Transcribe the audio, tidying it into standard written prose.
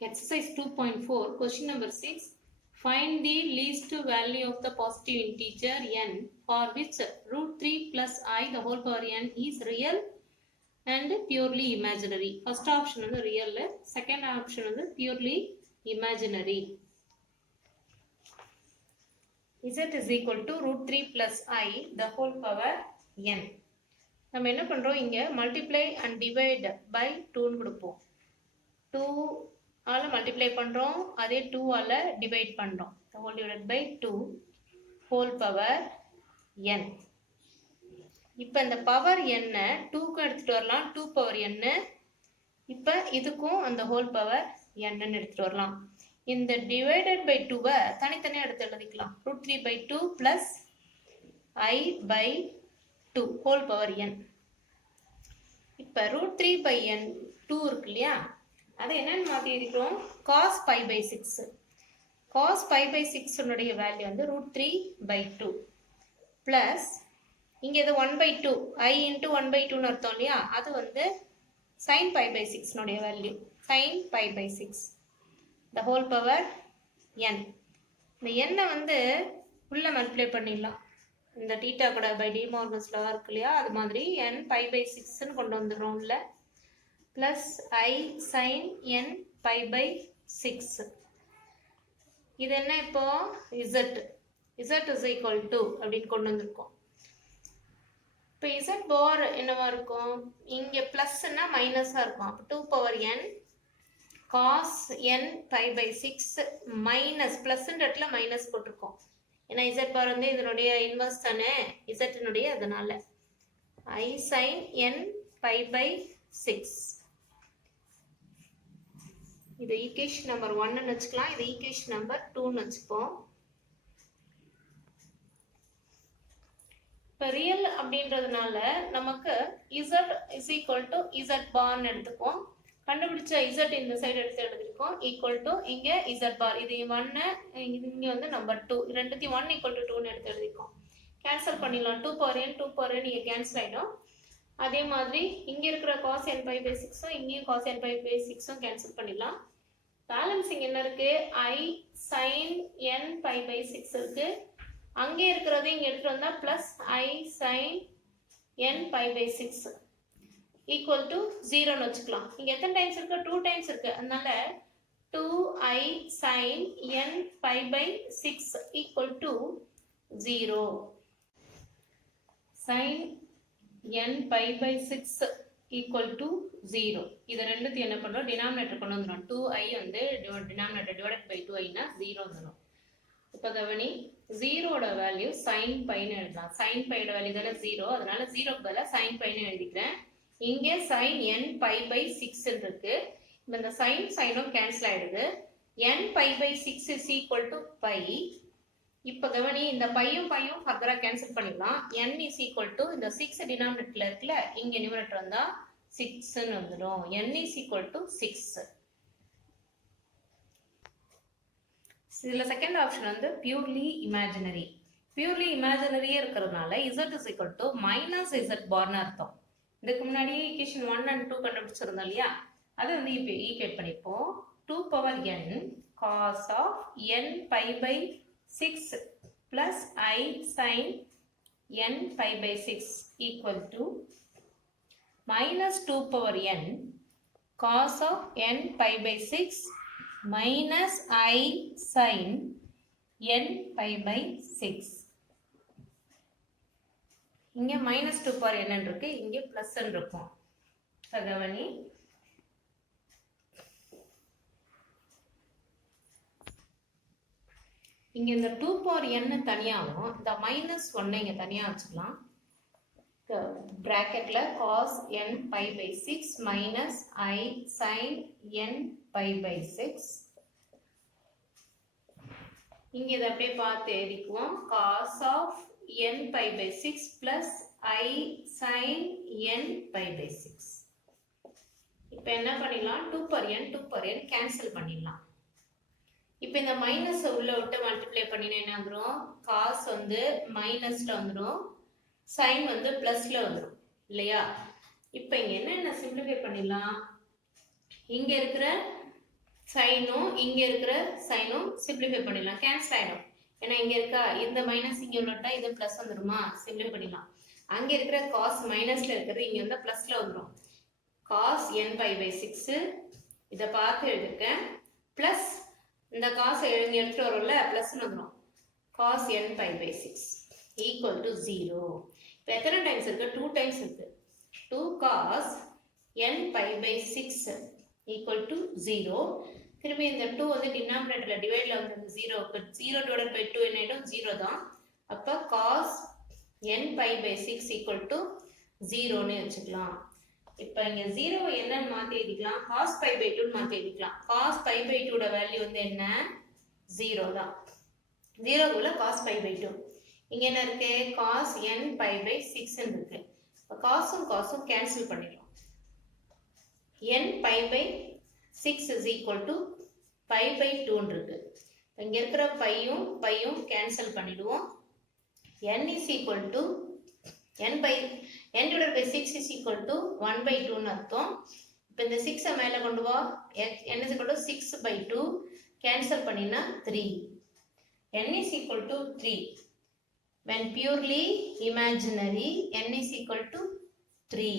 Exercise 2.4, question number 6. Find the least value of the positive integer n for which root 3 plus I the whole power n is real and purely imaginary. First option is real, second option is purely imaginary. Z is equal to root 3 plus I the whole power n. நம்ம என்ன பண்றோம், இங்க multiply and divide by 2 கொடுப்போம். 2 ஆல multiply பண்றோம், அதே 2 ஆல divide பண்றோம். the whole divided by 2 whole power n. இப்போ இந்த பவர் n 2 க்கு எடுத்துட்டு வரலாம், 2 பவர் n. இப்போ இதுக்கும் அந்த whole power n ன்னு எடுத்துட்டு வரலாம். இந்த divided by 2 தனித்தனியா எடுத்து எழுதிக்கலாம். root 3 by 2 plus I by 2 whole power n. இப்போ root 3 by n 2 இருக்கு இல்லையா, அது என்னன்னு மாற்றி இருக்கிறோம், cos pi by 6. cos pi by 6 உடைய வேல்யூ வந்து root 3 by 2 plus இங்கே இது 1 by 2 I into 1 by 2 அர்த்தம் இல்லையா, அது வந்து sin pi by 6 உடைய value sin pi by 6 the whole power n. இந்த n வந்து உள்ள மல்டிப்ளை பண்ணிடலாம், இந்த தீட்டா கூட பை டி மார்கன்ஸ் லா இருக்கு இல்லையா, அது மாதிரி n pi by 6 ன்னு கொண்டு வந்துடுறோம் உள்ள, plus I sin n pi by 6. இது என்ன இப்போ z is equal to அப்படின்னு கொண்டு வந்திருக்கோம். இப்போ z bar என்னவா இருக்கும், இங்க பிளஸ்னா மைனஸா இருக்கும். அப்போ 2 power n cos n pi by 6 minus பிளஸ்ன்ற இடத்துல மைனஸ் போட்டிருக்கோம். ஏன்னா z bar வந்து இதனுடைய இன்வர்ஸ் தானே z னுடைய, அதனால I sin n pi by 6. இது ஈக்குவேஷன் நம்பர் 1 ன்னு வச்சுக்கலாம், இது ஈக்குவேஷன் நம்பர் 2 ன்னு வச்சுப்போம். இப்போ ரியல் அப்படின்றதுனால நமக்கு z is equal to z bar ன்னு எடுத்துப்போம். கண்டுபிடிச்ச z இந்த சைடு எடுத்து எழுதிருக்கோம், ஈக்குவல் டு இங்க z bar, இது 1 இங்க வந்து நம்பர் 2, ரெண்டுத்தையும் 1 equal to 2 ன்னு எடுத்து எழுதிருக்கோம். கேன்சல் பண்ணிடலாம், 2 பவர் n 2 பவர் n இங்க கேன்சல் ஆயிடும். அதே மாதிரி இங்க இருக்கிற cos n pi by 6 இங்கேயும் cos n pi by 6 cancel பண்ணிடலாம். பேலன்சிங் என்ன இருக்கு, I sin n pi by 6 இருக்கு. அங்கே இருக்கிறது இங்க எடுத்துட்டு வந்தா plus I sin n pi by 6 equal to 0 ன்னு வச்சுக்கலாம். இங்க எத்தனை டைம்ஸ் இருக்கு, 2 டைம்ஸ் இருக்கு. அதனால 2I sin n pi by 6 equal to 0. sin n pi by 6 equal to 0. இது ரெண்டுத்தையும் என்ன பண்றோம், டினாமினேட்டர் கொண்டு வந்துரும். 2i வந்து டினாமினேட்டர் டிவைடட் பை 2i னா 0 வந்துரும். இப்போ கவனி, 0 ஓட வேல்யூ sin pi ன்னு எழுதலாம். sin pi ஓட வேல்யூ தான 0, அதனால 0 க்கு பதிலா sin pi ன்னு எழுதிக்கிறேன். இங்க sin n pi by 6 இருக்கு. இந்த sin ம் கேன்சல் ஆயிடுது. n pi by 6 is equal to pi. இப்போ கவனி, இந்த பையும் ஃபர்தரா கேன்சல் பண்ணிடலாம். n is equal to இந்த 6 டினாமினேட்டர்ல இருக்குல்ல, இங்க நியூமரேட்டர் வந்தா 6 ன்னு வந்துடும். n is equal to 6. இதுல செகண்ட் ஆப்ஷன் வந்து பியூர்லி இமேஜினரி. பியூர்லி இமேஜினரியே இருக்கிறதுனால z is equal to minus z bar ன்னு அர்த்தம். இதுக்கு முன்னாடி ஈக்குவேஷன் 1 and 2 கண்டுபிடிச்சிருந்தோம் இல்லையா, அதை வந்து இப்போ ஈக்குவேட் பண்ணிப்போம். 2 power n cos of n pi by 6 plus I sin n pi by 6 equal to minus 2 power n cos of n pi by 6 minus I sin n pi by 6. இங்க minus 2 power n இருக்கு, இங்க plus n இருக்கும். கவனி, இங்க இந்த 2 power n தனியாவும் இந்த minus 1 இங்க தனியா வச்சுக்கலாம். பிராக்கெட்ல cos n pi by 6 minus I sin n pi by 6. இங்க இதை அப்படியே பார்த்து எழுதிக்குவோம், cos of n pi by 6 plus I sin n pi by 6. இப்போ என்ன பண்ணிடலாம், 2 per n கேன்சல் பண்ணிடலாம். இப்போ இந்த மைனஸ் உள்ள விட்டு மல்டிப்ளை பண்ணினா என்ன வந்துடும், காஸ் வந்து மைனஸ்ல வந்துடும், சைன் வந்து பிளஸ்ல வந்துடும் இல்லையா. இப்போ இங்க என்ன சிம்பிளிஃபை பண்ணிடலாம், இங்க இருக்கிற சைனும் இங்க இருக்கிற சைனும் சிம்பிளிஃபை பண்ணிடலாம், கேன்சல் ஆயிடும். ஏன்னா இங்க இருக்கா இந்த மைனஸ் இங்க உள்ளட்டா இது பிளஸ் வந்துருமா, சிம்பிளிஃபை பண்ணிடலாம். அங்க இருக்கிற காஸ் மைனஸ்ல இருக்கிறது இங்க வந்து பிளஸ்ல வந்துடும். காஸ் n பை 6 இதை பார்த்து எழுதிருக்கேன். பிளஸ் இந்த காசை எழுதி எடுத்துட்டு வரும்ல, பிளஸ் வந்துடும். Cos n by 6 equal to 0. இப்போ எத்தனை டைம்ஸ் இருக்கு? 2 டைம்ஸ் இருக்கு. 2 cos n by 6 equal to 0. திரும்பி இந்த 2 வந்து டினாமினேட்டர்ல டிவைட்ல வந்து 0 0 divided by 2 என்ன ஆயிடும்? 0 தான். அப்ப cos n pi by 6 equal to 0 ன்னு வச்சுக்கலாம். இப்போ இங்க 0 என்னன்னு மாத்தி எழுதிக்கலாம், cos pi by 2 ன்னு மாத்தி எழுதிக்கலாம். cos pi by 2 ஓட வேல்யூ வந்து என்ன? 0 தான். 0 குள்ள cos pi by 2. இங்க என்ன இருக்கு? cos n pi by 6 ன்னு இருக்கு. இப்போ cosம் cosம் கேன்சல் பண்ணிடலாம். n pi by 6 is equal to pi by 2 இருக்கு. இங்க இருக்கிற பையும் கேன்சல் பண்ணிடுவோம். n is equal to n divided by 6 is equal to 1 by 2 ன்னு அர்த்தம். இப்போ இந்த 6 மேல கொண்டு வா, n is equal to 6 by 2 cancel பண்ணினா 3. n is equal to 3. When purely imaginary, n is equal to 3.